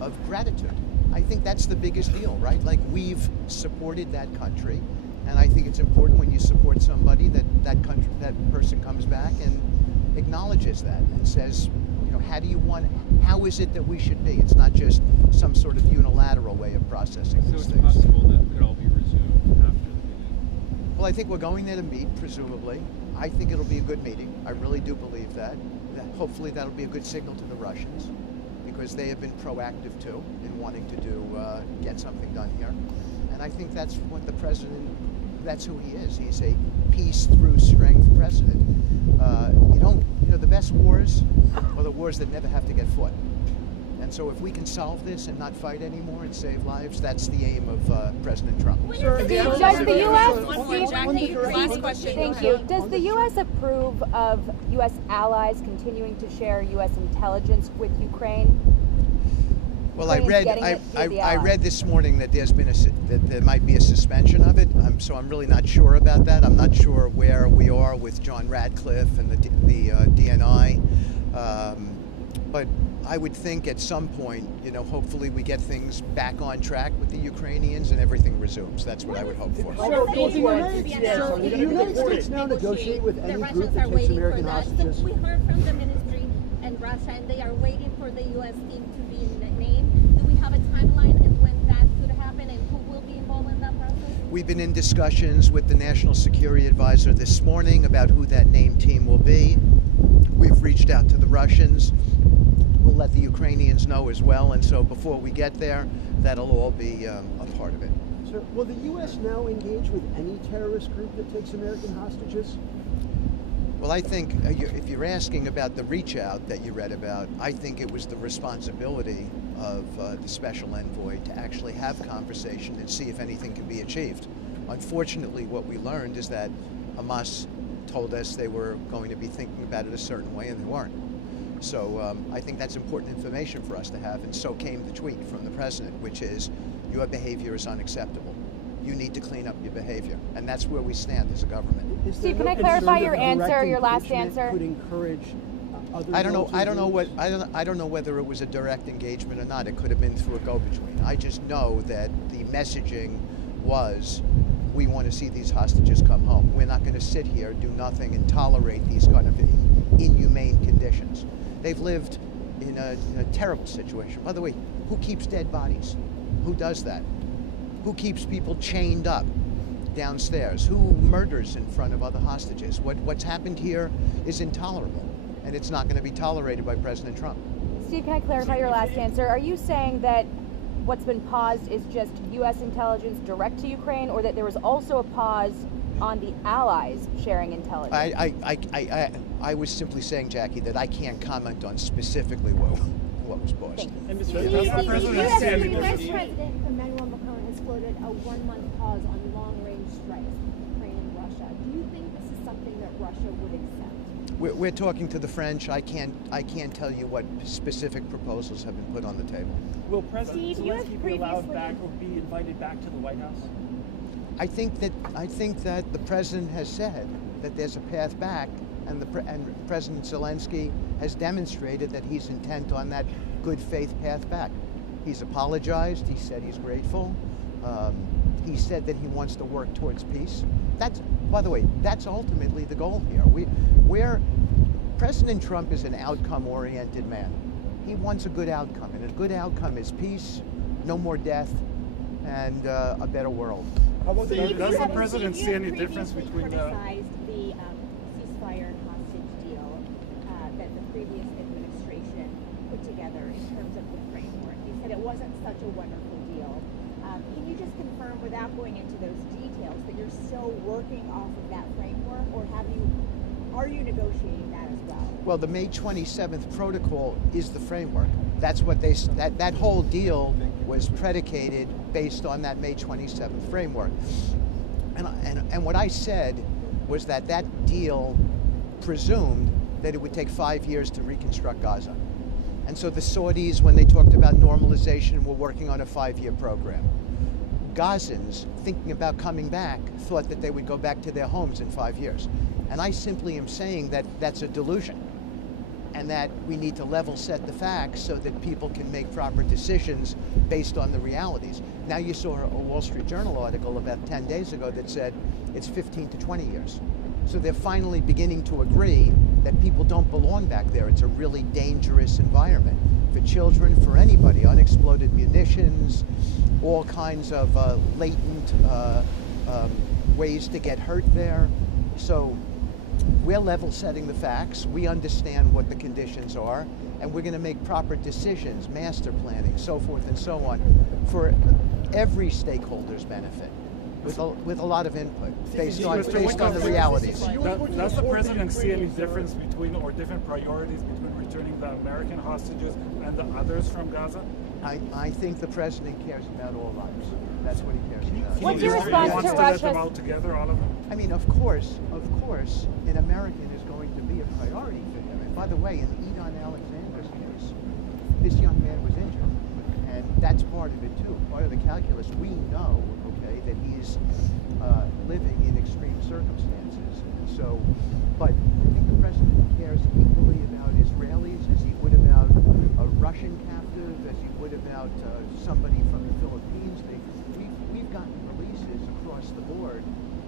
of gratitude. I think that's the biggest deal, right? Like, we've supported that country, and I think it's important when you support somebody that that person comes back and acknowledges that and says, you know, how is it that we should be? It's not just some sort of unilateral way of processing these things. So it's possible that could all be resumed after the meeting? Well, I think we're going there to meet, presumably. I think it'll be a good meeting. I really do believe that. Hopefully that'll be a good signal to the Russians, because they have been proactive too in wanting to get something done here. And I think that's what the president, that's who he is. He's a peace through strength president. The best wars are the wars that never have to get fought. And so if we can solve this and not fight anymore and save lives, that's the aim of President Trump. Does the U.S. Thank you. Does the U.S. approve of U.S. allies continuing to share U.S. intelligence with Ukraine? Well, I read this morning that there might be a suspension of it. So I'm really not sure about that. I'm not sure where we are with John Radcliffe and the DNI. But I would think at some point, hopefully we get things back on track with the Ukrainians and everything resumes. That's what I would hope for. Will the United States now negotiate with any group that takes American hostages? We heard from the ministry and Russia, and they are waiting for the U.S. team to be named. Do we have a timeline and when that could happen and who will be involved in that process? We've been in discussions with the National Security Advisor this morning about who that named team will be. We've reached out to the Russians. We'll let the Ukrainians know as well, and so before we get there, that'll all be a part of it. Sir, will the U.S. now engage with any terrorist group that takes American hostages? Well, I think if you're asking about the reach out that you read about, I think it was the responsibility of the special envoy to actually have conversation and see if anything can be achieved. Unfortunately, what we learned is that Hamas told us they were going to be thinking about it a certain way, and they weren't. So I think that's important information for us to have, and so came the tweet from the president, which is, your behavior is unacceptable. You need to clean up your behavior, and that's where we stand as a government. Steve, can I clarify your answer, your last answer? Could encourage other I don't know whether it was a direct engagement or not. It could have been through a go-between. I just know that the messaging was, we want to see these hostages come home. We're not going to sit here, do nothing, and tolerate these kind of inhumane conditions. They've lived in a terrible situation. By the way, who keeps dead bodies? Who does that? Who keeps people chained up downstairs? Who murders in front of other hostages? What's happened here is intolerable, and it's not going to be tolerated by President Trump. Steve, can I clarify your last answer? Are you saying that what's been paused is just U.S. intelligence direct to Ukraine, or that there was also a pause on the allies sharing intelligence? I was simply saying, Jackie, that I can't comment on specifically what was paused. The U.S. President Emmanuel Macron has floated a 1-month pause on long-range strikes with Ukraine and Russia. Do you think this is something that Russia would accept? We're talking to the French. I can't tell you what specific proposals have been put on the table. Will President Zelensky be allowed back or be invited back to the White House? I think that the president has said that there's a path back, and President Zelensky has demonstrated that he's intent on that good faith path back. He's apologized. He said he's grateful. He said that he wants to work towards peace. By the way, that's ultimately the goal here. President Trump is an outcome-oriented man. He wants a good outcome, and a good outcome is peace, no more death, and a better world. Does the president see any difference between the ceasefire and hostage deal that the previous administration put together in terms of the framework? You said it wasn't such a wonderful deal. Can you just confirm, without going into those details, that you're still working off of that framework, or are you negotiating that as well? Well, the May 27th protocol is the framework. That's what that whole deal was predicated based on that May 27th framework. And what I said was that deal presumed that it would take 5 years to reconstruct Gaza. And so the Saudis, when they talked about normalization, were working on a 5-year program. Gazans, thinking about coming back, thought that they would go back to their homes in 5 years. And I simply am saying that that's a delusion. and that we need to level set the facts so that people can make proper decisions based on the realities. Now you saw a Wall Street Journal article about 10 days ago that said it's 15 to 20 years. So they're finally beginning to agree that people don't belong back there. It's a really dangerous environment for children, for anybody. Unexploded munitions, all kinds of latent ways to get hurt there. So we're level setting the facts. We understand what the conditions are, and we're going to make proper decisions, master planning, so forth and so on, for every stakeholder's benefit, with a lot of input based on the realities. Does the president see any difference between, or different priorities between returning the American hostages and the others from Gaza? I think the president cares about all lives. That's what he cares about. What's your response to Let them Russia's? all together, all of them? I mean, of course, an American is going to be a priority for him. And by the way, in Edon Alexander's case, this young man was injured, and that's part of it too. Part of the calculus. We know, okay, that he's living in extreme circumstances. And so, but I think the president cares equally about Israelis as he would about a Russian captive, as he would about somebody from the Philippines. We've gotten releases across the board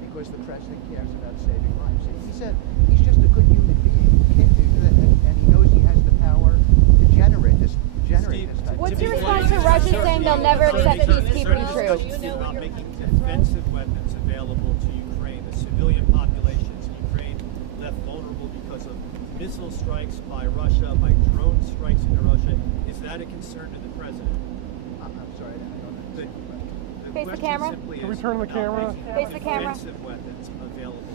because the president cares about saving lives. And he said he's just a good human being, and he knows he has the power to generate this type. What's your response to Russia saying they'll never accept peacekeeping troops? About making defensive weapons available to Ukraine. The civilian populations in Ukraine left vulnerable because of missile strikes by Russia, by drone strikes into Russia. Is that a concern to the president? I'm sorry, I don't know. The Face the question camera. simply Can we is turn the about camera? making Face the camera. defensive weapons available to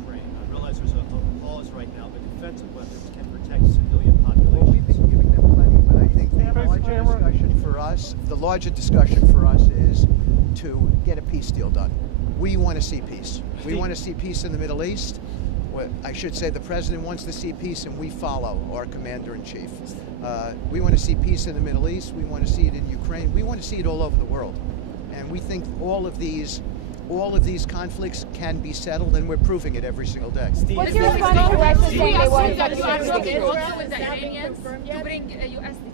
Ukraine. I realize there's a pause right now, but defensive weapons can protect civilian Well, we've populations. been giving them plenty, but I think the Camera, larger camera. discussion for us is to get a peace deal done. We want to see peace. We want to see peace in the Middle East. Well, I should say the president wants to see peace, and we follow our commander-in-chief. We want to see peace in the Middle East. We want to see it in Ukraine. We want to see it all over the world. And we think all of these conflicts can be settled, and we're proving it every single day. What's your response to Russia saying they won't accept peacekeeping troops? Also with the Iranians to bring U.S. detainees.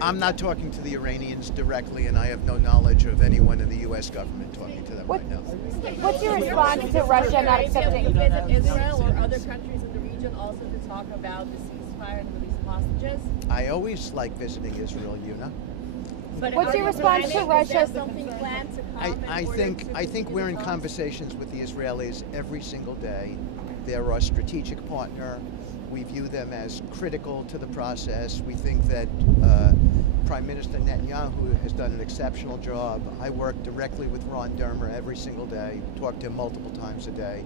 I'm not talking to the Iranians directly, and I have no knowledge of anyone in the U.S. government talking to them right now. What's your response to Russia not accepting? Visit Israel or other countries in the region also to talk about the ceasefire and the release of hostages? I always like visiting Israel, Yuna. But What's your response to Is Russia? there something planned to come I think we're in conversations with the Israelis every single day. They're our strategic partner. We view them as critical to the process. We think that Prime Minister Netanyahu has done an exceptional job. I work directly with Ron Dermer every single day, talk to him multiple times a day.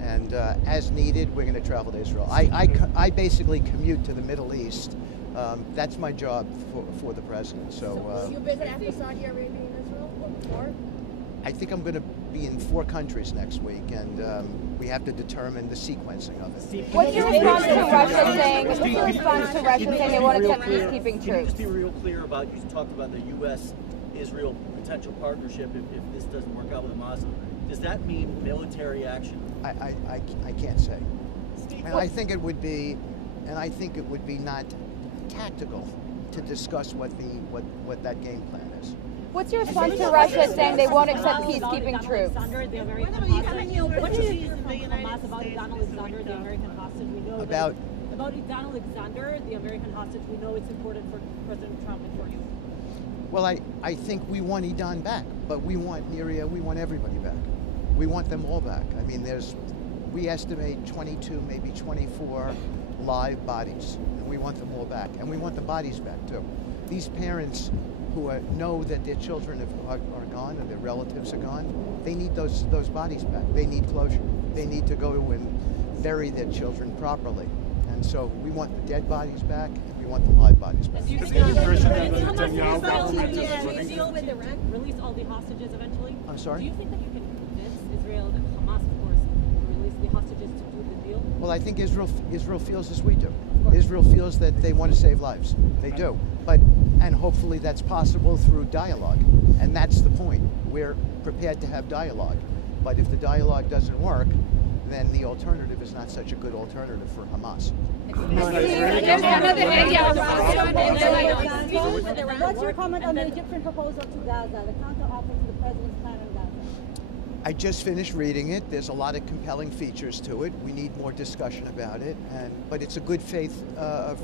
And as needed, we're going to travel to Israel. I basically commute to the Middle East. That's my job for the president. So you visit after Saudi Arabia and Israel or before? I think I'm going to be in 4 countries next week, and we have to determine the sequencing of it. What's your response to Russia saying? What's your response to Russia saying they won't accept peacekeeping Can you troops? just be real clear about, you talked about the U.S.-Israel potential partnership if this doesn't work out with Hamas. Does that mean military action? I can't say. And I think it would be not tactical to discuss what that game plan is. What's your response to Russia saying they won't accept peacekeeping troops? What do you think from Hamas about Donald Alexander, the American hostage? We know About Donald Alexander, the American hostage. We know it's important for President Trump and for you. Well, I think we want Edon back, but we want Niria, we want everybody back. We want them all back. I mean, we estimate 22, maybe 24 live bodies, and we want them all back, and we want the bodies back too. These parents who know that their children are gone and their relatives are gone, they need those bodies back. They need closure. They need to go and bury their children properly. And so we want the dead bodies back, and we want the live bodies back. Do you think release all the hostages eventually? I'm sorry? Do you think that you can convince Israel and Hamas, of course, to release the hostages to do the deal? Well, I think Israel feels as we do. Israel feels that they want to save lives. They do. And hopefully that's possible through dialogue. And that's the point. We're prepared to have dialogue. But if the dialogue doesn't work, then the alternative is not such a good alternative for Hamas. What's your comment on the Egyptian proposal to Gaza, the counter-offer to the president's plan on Gaza? I just finished reading it. There's a lot of compelling features to it. We need more discussion about it, but it's a good faith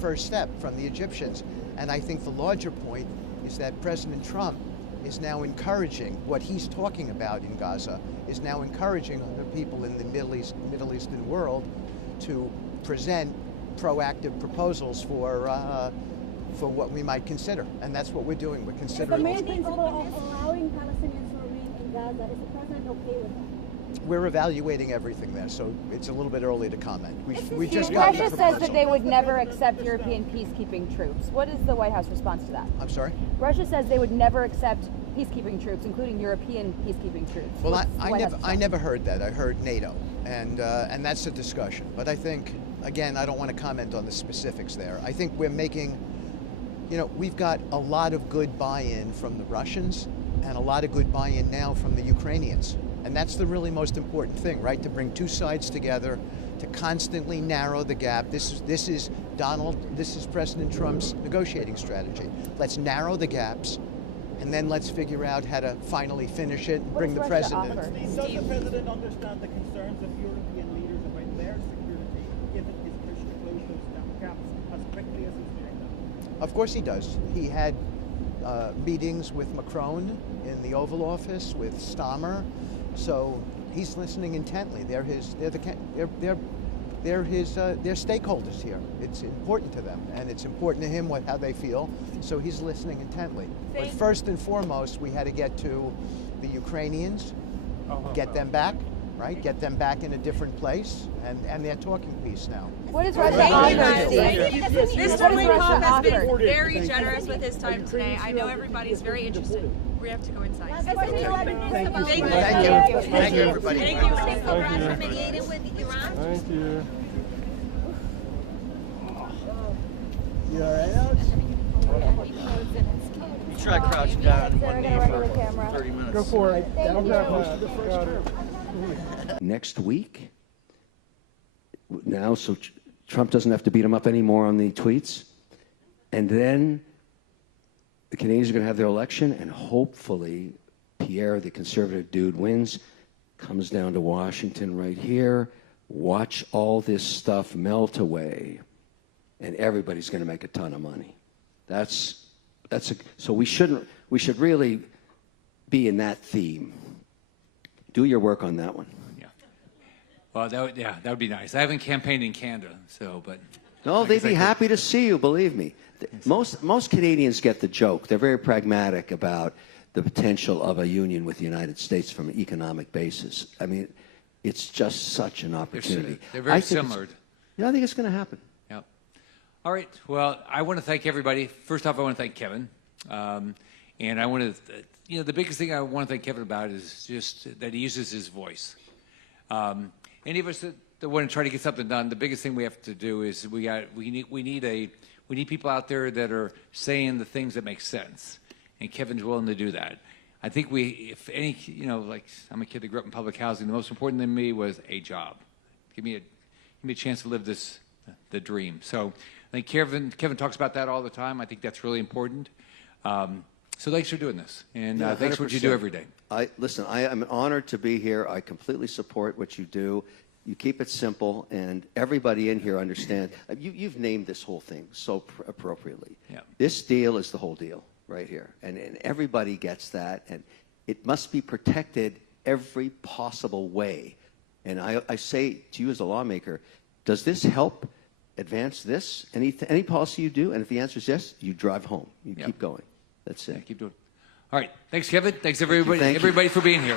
first step from the Egyptians. And I think the larger point is that President Trump is now encouraging what he's talking about in Gaza, is now encouraging the people in the Middle Eastern world to present proactive proposals for what we might consider. And that's what we're doing. We're considering. The main principle of allowing Palestinians to remain in Gaza, is the president okay with that? We're evaluating everything there, so it's a little bit early to comment. We just got the Russia proposal. says that they would never accept European peacekeeping troops. What is the White House response to that? I'm sorry? Russia says they would never accept peacekeeping troops, including European peacekeeping troops. Well, What's the White House I never heard that. I heard NATO, and that's a discussion. But I think, again, I don't want to comment on the specifics there. I think we're making, we've got a lot of good buy-in from the Russians and a lot of good buy-in now from the Ukrainians. And that's the really most important thing, right? To bring two sides together, to constantly narrow the gap. This is President Trump's negotiating strategy. Let's narrow the gaps, and then let's figure out how to finally finish it and bring the president in. Does the president understand the concerns of European leaders about their security, given his push to close those gaps as quickly as he's doing them? Of course he does. He had meetings with Macron in the Oval Office, with Stammer. So he's listening intently. They're stakeholders here. It's important to them, and it's important to him how they feel. So he's listening intently. But first and foremost, we had to get to the Ukrainians, get them back, right? Get them back in a different place, and they're talking peace now. What is Russia offering? Mr. Witkoff has been very generous with his time today. I know everybody's very interested. We have to go inside. Thank you, everybody. Thank you. Thank you. You all right, Alex? You try crouching down on one knee for camera. 30 minutes. Go for it. That'll grab Next week, now, so Trump doesn't have to beat him up anymore on the tweets. And then the Canadians are going to have their election, and hopefully Pierre, the conservative dude, wins, comes down to Washington right here. Watch all this stuff melt away, and everybody's going to make a ton of money. So we should really be in that theme. Do your work on that one. Yeah. Well, that would be nice. I haven't campaigned in Canada, but. No, they'd be happy to see you, believe me. Most Canadians get the joke. They're very pragmatic about the potential of a union with the United States from an economic basis. I mean, it's just such an opportunity. They're very similar. I think it's going to happen. Yep. All right. Well, I want to thank everybody. First off, I want to thank Kevin. And I want to, the biggest thing I want to thank Kevin about is just that he uses his voice. Any of us that want to try to get something done, the biggest thing we have to do is we need people out there that are saying the things that make sense, and Kevin's willing to do that. I think if any, like I'm a kid that grew up in public housing. The most important thing to me was a job. Give me a chance to live the dream. So I think Kevin talks about that all the time. I think that's really important. So thanks for doing this, and thanks for what you do every day. Listen, I am honored to be here. I completely support what you do. You keep it simple, and everybody in here understands. You've named this whole thing so appropriately. Yeah. This deal is the whole deal right here, and everybody gets that, and it must be protected every possible way. And I say to you as a lawmaker, does this help advance this? Any policy you do? And if the answer is yes, you drive home. You keep going. That's it. Yeah, keep doing it. All right. Thanks, Kevin. Thanks, everybody, for being here.